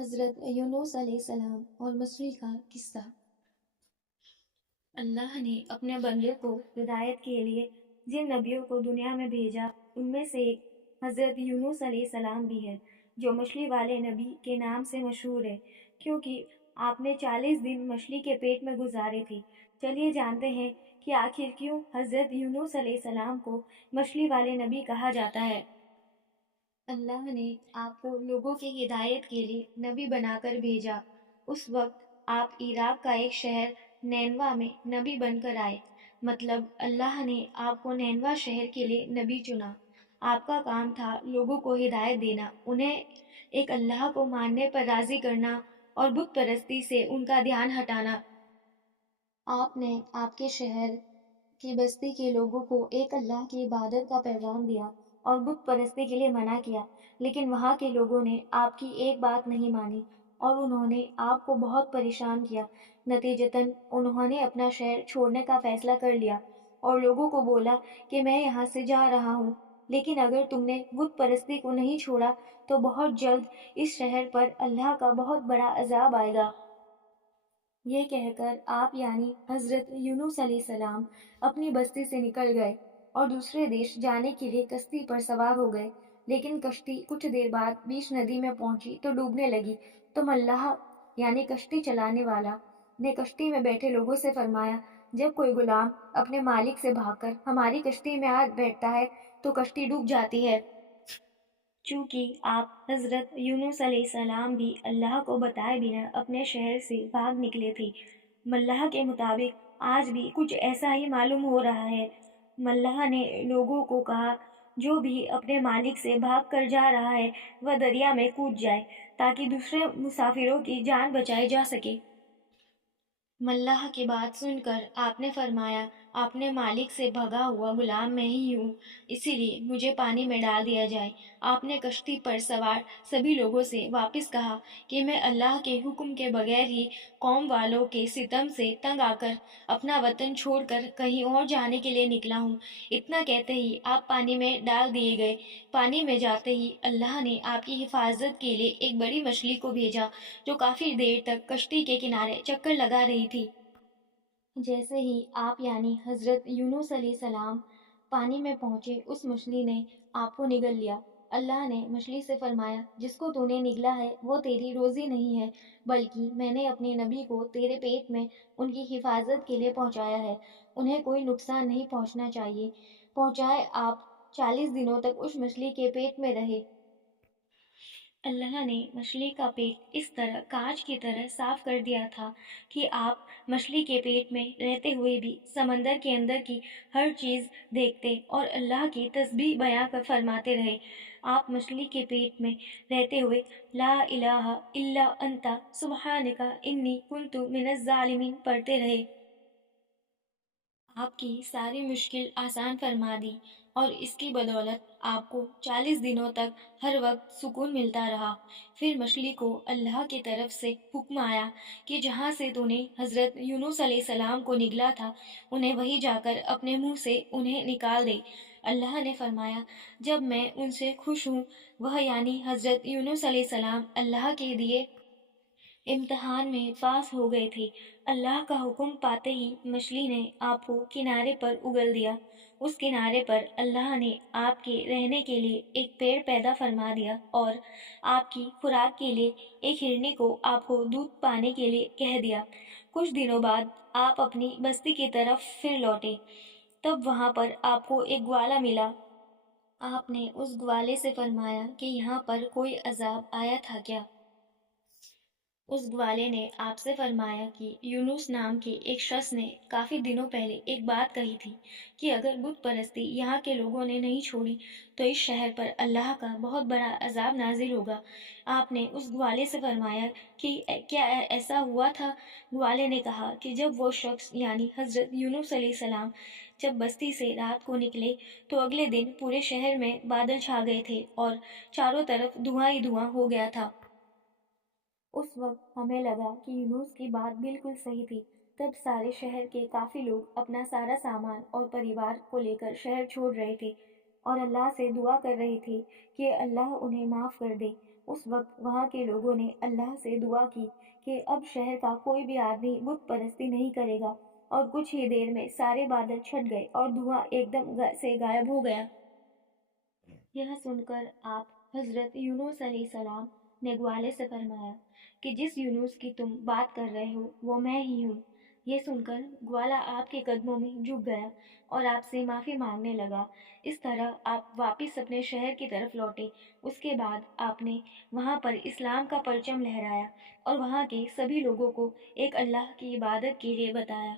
حضرت یونس علیہ السلام اور مچھلی کا قصہ۔ اللہ نے اپنے بندے کو ہدایت کے لیے جن نبیوں کو دنیا میں بھیجا ان میں سے ایک حضرت یونس علیہ السلام بھی ہے، جو مچھلی والے نبی کے نام سے مشہور ہے، کیونکہ آپ نے 40 دن مچھلی کے پیٹ میں گزارے تھے۔ چلیے جانتے ہیں کہ آخر کیوں حضرت یونس علیہ السلام کو مچھلی والے نبی کہا جاتا ہے۔ اللہ نے آپ کو لوگوں کی ہدایت کے لیے نبی بنا کر بھیجا۔ اس وقت آپ عراق کا ایک شہر نینوا میں نبی بن کر آئے، مطلب اللہ نے آپ کو نینوا شہر کے لیے نبی چنا۔ آپ کا کام تھا لوگوں کو ہدایت دینا، انہیں ایک اللہ کو ماننے پر راضی کرنا اور بت پرستی سے ان کا دھیان ہٹانا۔ آپ نے آپ کے شہر کی بستی کے لوگوں کو ایک اللہ کی عبادت کا پیغام دیا اور بت پرستی کے لیے منع کیا، لیکن وہاں کے لوگوں نے آپ کی ایک بات نہیں مانی اور انہوں نے آپ کو بہت پریشان کیا۔ نتیجتاً انہوں نے اپنا شہر چھوڑنے کا فیصلہ کر لیا اور لوگوں کو بولا کہ میں یہاں سے جا رہا ہوں، لیکن اگر تم نے بت پرستی کو نہیں چھوڑا تو بہت جلد اس شہر پر اللہ کا بہت بڑا عذاب آئے گا۔ یہ کہہ کر آپ یعنی حضرت یونس علیہ السلام اپنی بستی سے نکل گئے اور دوسرے دیش جانے کے لیے کشتی پر سوار ہو گئے، لیکن کشتی کچھ دیر بعد بیچ ندی میں پہنچی تو ڈوبنے لگی۔ تو ملح یعنی کشتی چلانے والا نے کشتی میں بیٹھے لوگوں سے فرمایا، جب کوئی غلام اپنے مالک سے بھاگ کر ہماری کشتی میں آ بیٹھتا ہے تو کشتی ڈوب جاتی ہے۔ چونکہ آپ حضرت یونس علیہ السلام بھی اللہ کو بتائے بنا اپنے شہر سے بھاگ نکلے تھے۔ ملح کے مطابق آج بھی کچھ ایسا ہی معلوم ہو رہا ہے۔ ملح نے لوگوں کو کہا، جو بھی اپنے مالک سے بھاگ کر جا رہا ہے وہ دریا میں کود جائے تاکہ دوسرے مسافروں کی جان بچائی جا سکے۔ ملح کی بات سن کر آپ نے فرمایا، اپنے مالک سے بھگا ہوا غلام میں ہی ہوں، اسی لیے مجھے پانی میں ڈال دیا جائے۔ آپ نے کشتی پر سوار سبھی لوگوں سے واپس کہا کہ میں اللہ کے حکم کے بغیر ہی قوم والوں کے ستم سے تنگ آ کر اپنا وطن چھوڑ کر کہیں اور جانے کے لیے نکلا ہوں۔ اتنا کہتے ہی آپ پانی میں ڈال دیے گئے۔ پانی میں جاتے ہی اللہ نے آپ کی حفاظت کے لیے ایک بڑی مچھلی کو بھیجا جو کافی دیر تک کشتی کے کنارے چکر لگا رہی تھی۔ جیسے ہی آپ یعنی حضرت یونس علیہ السلام پانی میں پہنچے، اس مچھلی نے آپ کو نگل لیا۔ اللہ نے مچھلی سے فرمایا، جس کو تو نے نگلا ہے وہ تیری روزی نہیں ہے، بلکہ میں نے اپنے نبی کو تیرے پیٹ میں ان کی حفاظت کے لیے پہنچایا ہے، انہیں کوئی نقصان نہیں پہنچنا چاہیے۔ پہنچائے آپ 40 دنوں تک اس مچھلی کے پیٹ میں رہے۔ اللہ نے مچھلی کا پیٹ اس طرح کانچ کی طرح صاف کر دیا تھا کہ آپ مچھلی کے پیٹ میں رہتے ہوئے بھی سمندر کے اندر کی ہر چیز دیکھتے اور اللہ کی تسبیح بیان کر فرماتے رہے۔ آپ مچھلی کے پیٹ میں رہتے ہوئے لا الہ الا انت سبحانک انی کنت من الظالمین پڑھتے رہے۔ آپ کی ساری مشکل آسان فرما دی اور اس کی بدولت آپ کو 40 دنوں تک ہر وقت سکون ملتا رہا۔ پھر مچھلی کو اللہ کی طرف سے حکم آیا کہ جہاں سے تو نے حضرت یونس علیہ السلام کو نگلا تھا انہیں وہی جا کر اپنے منہ سے انہیں نکال دے۔ اللہ نے فرمایا، جب میں ان سے خوش ہوں، وہ یعنی حضرت یونس علیہ السلام اللہ کے دیے امتحان میں پاس ہو گئے تھے۔ اللہ کا حکم پاتے ہی مچھلی نے آپ کو کنارے پر اگل دیا۔ اس کنارے پر اللہ نے آپ کے رہنے کے لیے ایک پیڑ پیدا فرما دیا اور آپ کی خوراک کے لیے ایک ہرنی کو آپ کو دودھ پانے کے لیے کہہ دیا۔ کچھ دنوں بعد آپ اپنی بستی کی طرف پھر لوٹے، تب وہاں پر آپ کو ایک گوالا ملا۔ آپ نے اس گوالے سے فرمایا کہ یہاں پر کوئی عذاب آیا تھا کیا؟ اس گوالے نے آپ سے فرمایا کہ یونس نام کے ایک شخص نے کافی دنوں پہلے ایک بات کہی تھی کہ اگر بت پرستی یہاں کے لوگوں نے نہیں چھوڑی تو اس شہر پر اللہ کا بہت بڑا عذاب نازل ہوگا۔ آپ نے اس گوالے سے فرمایا کہ کیا ایسا ہوا تھا؟ گوالے نے کہا کہ جب وہ شخص یعنی حضرت یونس علیہ السلام جب بستی سے رات کو نکلے تو اگلے دن پورے شہر میں بادل چھا گئے تھے اور چاروں طرف دھواں ہی دھواں ہو گیا تھا۔ اس وقت ہمیں لگا کہ یونس کی بات بالکل صحیح تھی۔ تب سارے شہر کے کافی لوگ اپنا سارا سامان اور پریوار کو لے کر شہر چھوڑ رہے تھے اور اللہ سے دعا کر رہے تھے کہ اللہ انہیں معاف کر دے۔ اس وقت وہاں کے لوگوں نے اللہ سے دعا کی کہ اب شہر کا کوئی بھی آدمی بت پرستی نہیں کرے گا، اور کچھ ہی دیر میں سارے بادل چھٹ گئے اور دھواں ایک دم سے غائب ہو گیا۔ یہ سن کر آپ حضرت یونس علیہ السلام نے گوالے سے فرمایا کہ جس یونس کی تم بات کر رہے ہو وہ میں ہی ہوں۔ یہ سن کر گوالا آپ کے قدموں میں جھک گیا اور آپ سے معافی مانگنے لگا۔ اس طرح آپ واپس اپنے شہر کی طرف لوٹے۔ اس کے بعد آپ نے وہاں پر اسلام کا پرچم لہرایا اور وہاں کے سبھی لوگوں کو ایک اللہ کی عبادت کے لیے بتایا۔